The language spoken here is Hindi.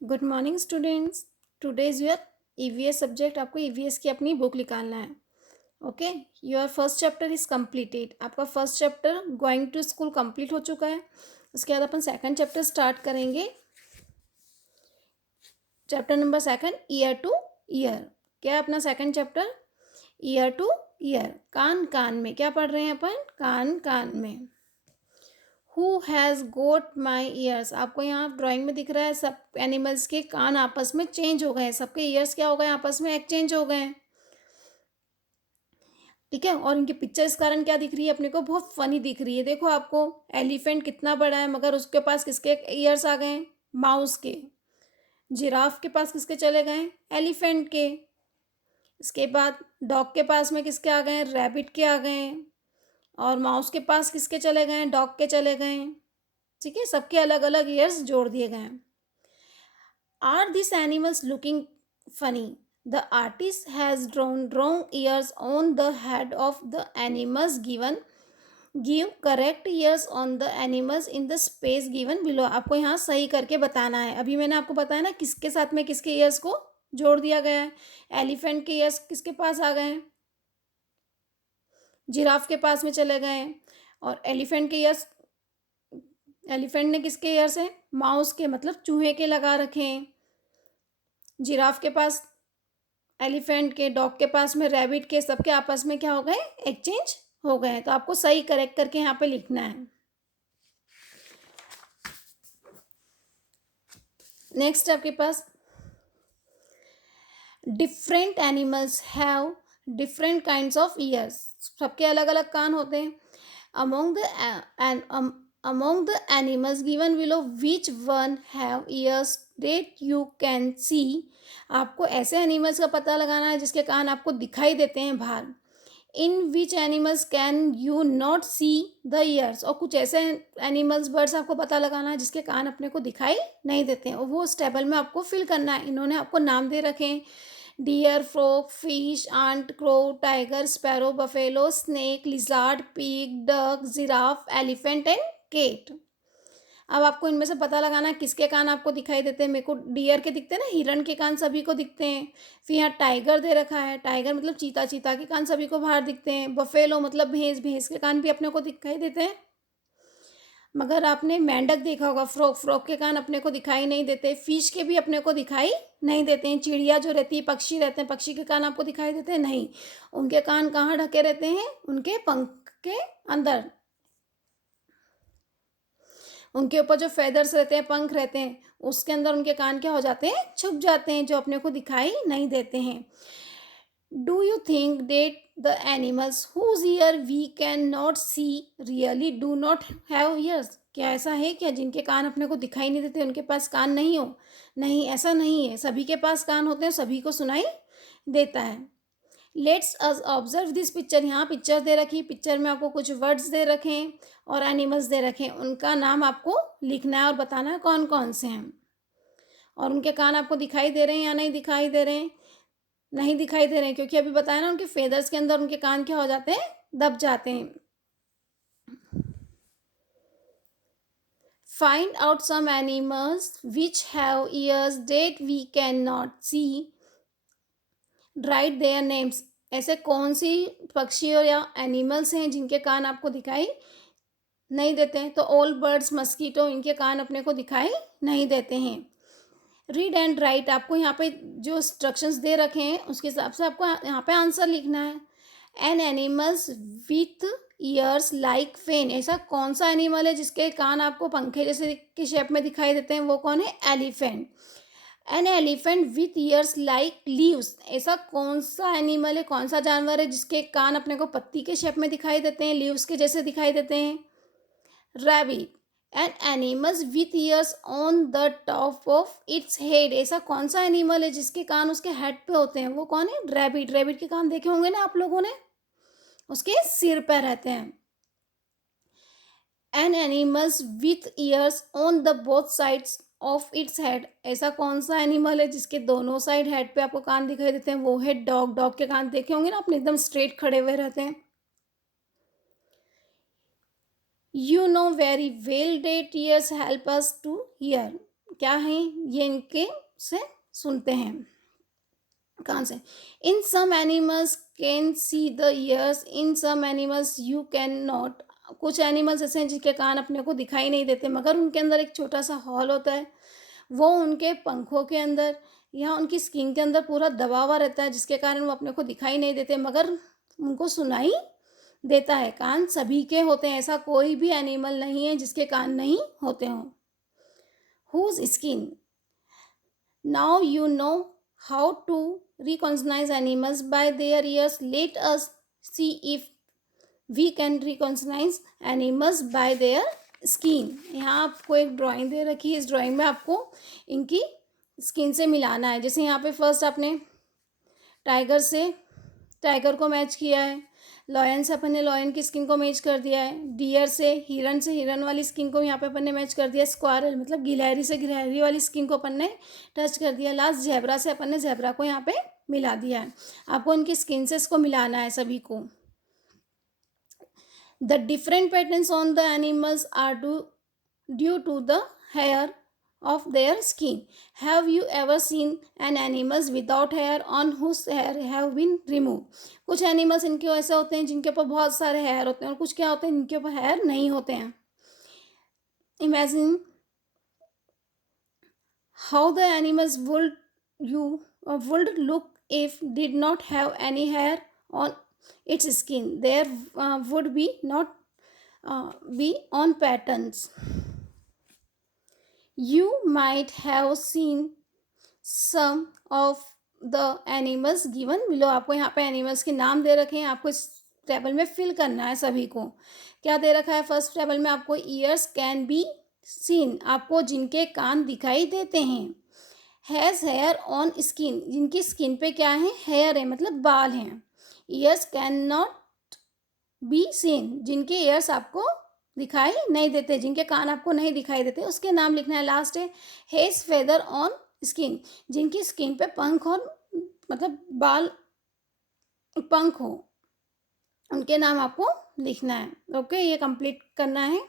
Good morning students. Today's your EVS subject, आपको ईवीएस की अपनी बुक निकालना है। Okay, your first chapter is completed. आपका first chapter going to school complete हो चुका है। उसके बाद अपन सेकंड चैप्टर स्टार्ट करेंगे। Chapter number second, ear to ear. क्या है अपना second chapter? Ear to ear. कान कान में क्या पढ़ रहे हैं अपन? कान कान में। Who has got my ears. आपको यहाँ ड्राइंग में दिख रहा है सब एनिमल्स के कान आपस में चेंज हो गए हैं। सबके ईयर्स क्या हो गए? आपस में एक्सचेंज हो गए हैं। ठीक है, और इनकी पिक्चर इस कारण क्या दिख रही है अपने को? बहुत फनी दिख रही है। देखो आपको, एलिफेंट कितना बड़ा है मगर उसके पास किसके ईयर्स आ गए हैं? माउस के। जिराफ के पास किसके चले गए हैं? एलिफेंट के। इसके बाद डॉग के पास में किसके आ गए हैं? रैबिट के आ गए हैं। और माउस के पास किसके चले गए हैं? डॉग के चले गए हैं। ठीक है, सबके अलग अलग ईयर्स जोड़ दिए गए हैं। Are these animals looking funny? The artist has drawn wrong ears on the head of the animals given. Give correct ears on the animals in the space given below. आपको यहाँ सही करके बताना है। अभी मैंने आपको बताया ना किसके साथ में किसके ईयर्स को जोड़ दिया गया है। एलिफेंट के ईयर्स किसके पास आ गए हैं? जिराफ के पास में चले गए हैं। और एलिफेंट के ईयर्स, एलिफेंट ने किसके ईयर्स हैं? माउस के, मतलब चूहे के लगा रखे हैं। जिराफ के पास एलिफेंट के, डॉग के पास में रैबिट के, सबके आपस में क्या हो गए? एक्सचेंज हो गए। तो आपको सही करेक्ट करके यहाँ पे लिखना है। नेक्स्ट आपके पास, different animals have different kinds of ears. सबके अलग अलग कान होते हैं। Among the among the animals given below, which one have ears that you can see? आपको ऐसे एनिमल्स का पता लगाना है जिसके कान आपको दिखाई देते हैं बाहर। In which animals can you not see the ears. और कुछ ऐसे एनिमल्स, बर्ड्स आपको पता लगाना है जिसके कान अपने को दिखाई नहीं देते हैं, और वो उस टेबल में आपको फिल करना है। इन्होंने आपको नाम दे रखे हैं: deer, frog, fish, ant, crow, tiger, sparrow, buffalo, snake, lizard, pig, duck, giraffe, elephant and cat. अब आपको इनमें से पता लगाना है किसके कान आपको दिखाई देते हैं। मेरे को डियर के दिखते हैं ना, हिरन के कान सभी को दिखते हैं। फिर यहाँ टाइगर दे रखा है, टाइगर मतलब चीता, चीता के कान सभी को बाहर दिखते हैं। बफेलो मतलब भैंस, भैंस के कान भी अपने को दिखाई देते हैं। मगर आपने मेंढक देखा होगा, फ्रॉग, फ्रॉग के कान अपने को दिखाई नहीं देते। फिश के भी अपने को दिखाई नहीं देते हैं। चिड़िया जो रहती है, पक्षी रहते हैं, पक्षी के कान आपको दिखाई देते हैं? नहीं। उनके कान कहाँ ढके रहते हैं? उनके पंख के अंदर। उनके ऊपर जो फेदर्स रहते हैं, पंख रहते हैं, उसके अंदर उनके कान क्या हो जाते हैं? छुप जाते हैं, जो अपने को दिखाई नहीं देते हैं। Do you think that the animals whose ear we can not see really do not have ears? क्या ऐसा है क्या जिनके कान अपने को दिखाई नहीं देते, उनके पास कान नहीं हो? नहीं, ऐसा नहीं है। सभी के पास कान होते हैं, सभी को सुनाई देता है। Let's us observe this picture. यहाँ पिक्चर दे रखी, पिक्चर में आपको कुछ वर्ड्स दे रखे हैं और एनिमल्स दे रखे हैं। उनका नाम आपको लिखना है और बताना है कौन कौन से हैं। और उनके कान आपको दिखाई दे रहे हैं या नहीं दिखाई दे रहे हैं? नहीं दिखाई दे रहे हैं, क्योंकि अभी बताया ना, उनके फेदर्स के अंदर उनके कान क्या हो जाते हैं? दब जाते हैं। Find out some animals which have ears that we can not see. Write their names. ऐसे कौन सी पक्षी और या एनिमल्स हैं जिनके कान आपको दिखाई नहीं देते हैं? तो ऑल बर्ड्स, मस्कीटो, इनके कान अपने को दिखाई नहीं देते हैं। Read and right. आपको यहाँ पे जो इंस्ट्रक्शंस दे रखे हैं उसके हिसाब से आपको यहाँ पे आंसर लिखना है। An animals with ears like fan. ऐसा कौन सा एनिमल है जिसके कान आपको पंखे जैसे के शेप में दिखाई देते हैं? वो कौन है? Elephant. An elephant with ears like leaves. ऐसा कौन सा एनिमल है, कौन सा जानवर है जिसके कान अपने को पत्ती के शेप में दिखाई देते हैं, लीव्स के जैसे दिखाई देते हैं? Rabbit. An animals with ears on the top of its head. ऐसा कौन सा एनिमल है जिसके कान उसके हेड पे होते हैं? वो कौन है? रैबिट। रैबिट के कान देखे होंगे ना आप लोगों ने, उसके सिर पे रहते हैं। An animals with ears on the both sides of its head. ऐसा कौन सा एनिमल है जिसके दोनों साइड हेड पे आपको कान दिखाई देते हैं? वो है डॉग। डॉग के कान देखे होंगे ना आपने, एकदम स्ट्रेट खड़े हुए रहते हैं। You know very well that ears help us to hear. क्या हैं ये इनके से सुनते हैं कान से। In some animals can see the ears, in some animals you can not. कुछ एनिमल्स ऐसे हैं जिनके कान अपने को दिखाई नहीं देते, मगर उनके अंदर एक छोटा सा हॉल होता है, वो उनके पंखों के अंदर या उनकी स्किन के अंदर पूरा दबा हुआ रहता है, जिसके कारण वो अपने को दिखाई नहीं देते, मगर उनको सुनाई देता है। कान सभी के होते हैं, ऐसा कोई भी एनिमल नहीं है जिसके कान नहीं होते हों। Whose skin, now you know how to recognize animals by their ears. Let us see if we can recognize animals by their skin. यहाँ आपको एक ड्राइंग दे रखी है, इस ड्राइंग में आपको इनकी स्किन से मिलाना है। जैसे यहाँ पे फर्स्ट आपने टाइगर को मैच किया है, लॉयन से अपन ने लॉयन की स्किन को मैच कर दिया है, डियर से हिरन वाली स्किन को यहाँ पे अपन ने मैच कर दिया, स्क्वारल मतलब गिलहरी से गिलहरी वाली स्किन को अपन ने टच कर दिया, लास्ट जेब्रा से अपन ने जेब्रा को यहाँ पे मिला दिया है। आपको इनकी स्किन से इसको मिलाना है सभी को। The different patterns on the animals are due to the hair of their skin. Have you ever seen an animals without hair on whose hair have been removed? कुछ एनिमल्स इनके ऐसे होते हैं जिनके ऊपर बहुत सारे हेयर होते हैं, और कुछ क्या होते हैं जिनके ऊपर हेयर नहीं होते हैं। Imagine how the animals would look if did not have any hair on its skin. There would be not be on patterns. You might have seen some of the animals given below. आपको यहाँ पे एनिमल्स के नाम दे रखे हैं, आपको इस टेबल में फिल करना है सभी को। क्या दे रखा है फर्स्ट टेबल में? आपको ईयर्स कैन बी सीन, आपको जिनके कान दिखाई देते हैं। हैज़ हेयर ऑन स्किन, जिनकी स्किन पे क्या है? हेयर है, मतलब बाल हैं। Years can not be seen, जिनके ईयर्स आपको दिखाई नहीं देते, जिनके कान आपको नहीं दिखाई देते, उसके नाम लिखना है। लास्ट है हेज फेदर ऑन स्किन, जिनकी स्किन पे पंख और मतलब बाल पंख हो, उनके नाम आपको लिखना है। ओके, ये कंप्लीट करना है।